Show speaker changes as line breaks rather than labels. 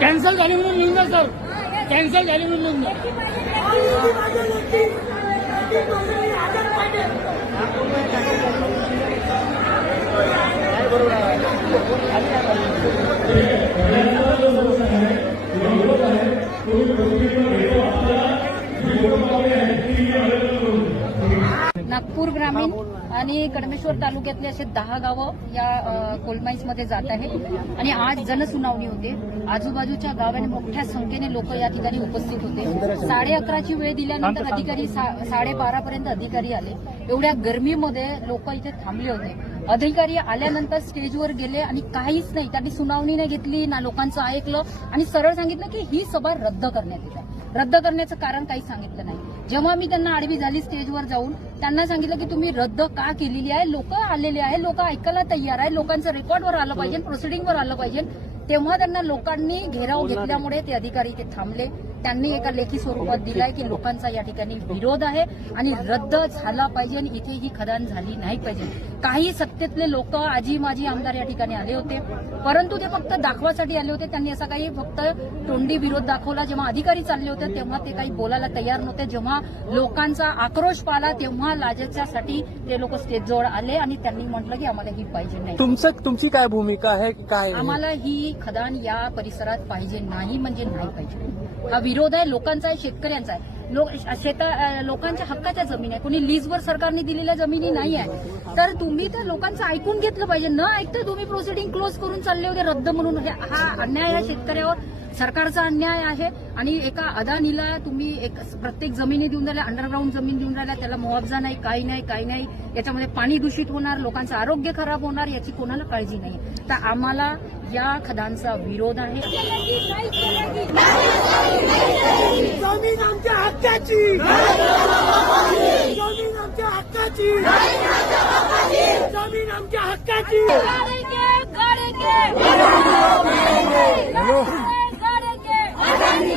Cancel झाली म्हणून निघणार सर कॅन्सल झाली म्हणून निघणार द्या
नागपूर ग्रामीण आणि कडमेश्वर तालुक्यातले असे दहा गावं या कोलमाईन्समध्ये जात आहेत. आणि आज जनसुनावणी होते. आजूबाजूच्या गावाने मोठ्या संख्येने लोक या ठिकाणी उपस्थित होते. साडे अकराची वेळ दिल्यानंतर अधिकारी साडेबारा पर्यंत अधिकारी आले. एवढ्या गरमीमध्ये लोक इथे थांबले होते. अधिकारी आल्यानंतर स्टेजवर गेले आणि काहीच नाही. त्यांनी सुनावणी नाही घेतली ना लोकांचं ऐकलं. आणि सरळ सांगितलं की ही सभा रद्द करण्यात येत. आहे रद्द करण्याचं कारण काही सांगितलं नाही. जेव्हा मी त्यांना आडवी झाली स्टेजवर जाऊन त्यांना सांगितलं की तुम्ही रद्द का केलेली आहे? लोक आलेले आहे लोक ऐकायला तयार आहे लोकांचं रेकॉर्डवर आलं पाहिजे प्रोसिडिंगवर आलं पाहिजे. तेव्हा त्यांना लोकांनी घेराव घेतल्यामुळे ते अधिकारी इथे थांबले. त्यांनी एका लेखी स्वरूपात दिलाय की लोकांचा या ठिकाणी विरोध आहे आणि रद्द झाला पाहिजे आणि इथे ही खदान झाली नाही पाहिजे. काही सत्तेतले लोक आजी माजी आमदार या ठिकाणी आले होते. परंतु ते फक्त दाखवासाठी आले होते. त्यांनी असा काही फक्त तोंडी विरोध दाखवला. जेव्हा अधिकारी चालले होते तेव्हा ते काही बोलायला तयार नव्हते. जेव्हा लोकांचा आक्रोश पाला तेव्हा लाजेच्यासाठी ते लोक स्टेजजवळ आले आणि त्यांनी म्हटलं की आम्हाला ही पाहिजे नाही.
तुमचं तुमची काय भूमिका आहे काय?
आम्हाला ही खदान या परिसरात पाहिजे नाही म्हणजे नाही पाहिजे. हा विरोध आहे लोकांचा आहे शेतकऱ्यांचा आहे. लोक शेता लोकांच्या हक्काच्या जमीन आहे. कोणी लीजवर सरकारने दिलेल्या जमिनी नाही आहे. तर तुम्ही त्या लोकांचं ऐकून घेतलं पाहिजे. न ऐकता तुम्ही प्रोसिडिंग क्लोज करून चालले होते रद्द म्हणून. हा अन्याय आहे शेतकऱ्यावर. सरकारचा अन्याय आहे. आणि एका अदानीला तुम्ही एक प्रत्येक जमिनी देऊन राहिल्या अंडरग्राऊंड जमीन देऊन राहिल्या त्याला मुआवजा नाही काही नाही काही नाही. याच्यामध्ये पाणी दूषित होणार लोकांचं आरोग्य खराब होणार याची कोणाला काळजी नाही. तर आम्हाला या खदांचा विरोध है
ज़मीन आमच्या हक्काची. ज़मीन आमच्या हक्काची. ज़मीन आमच्या हक्काची.
करेंगे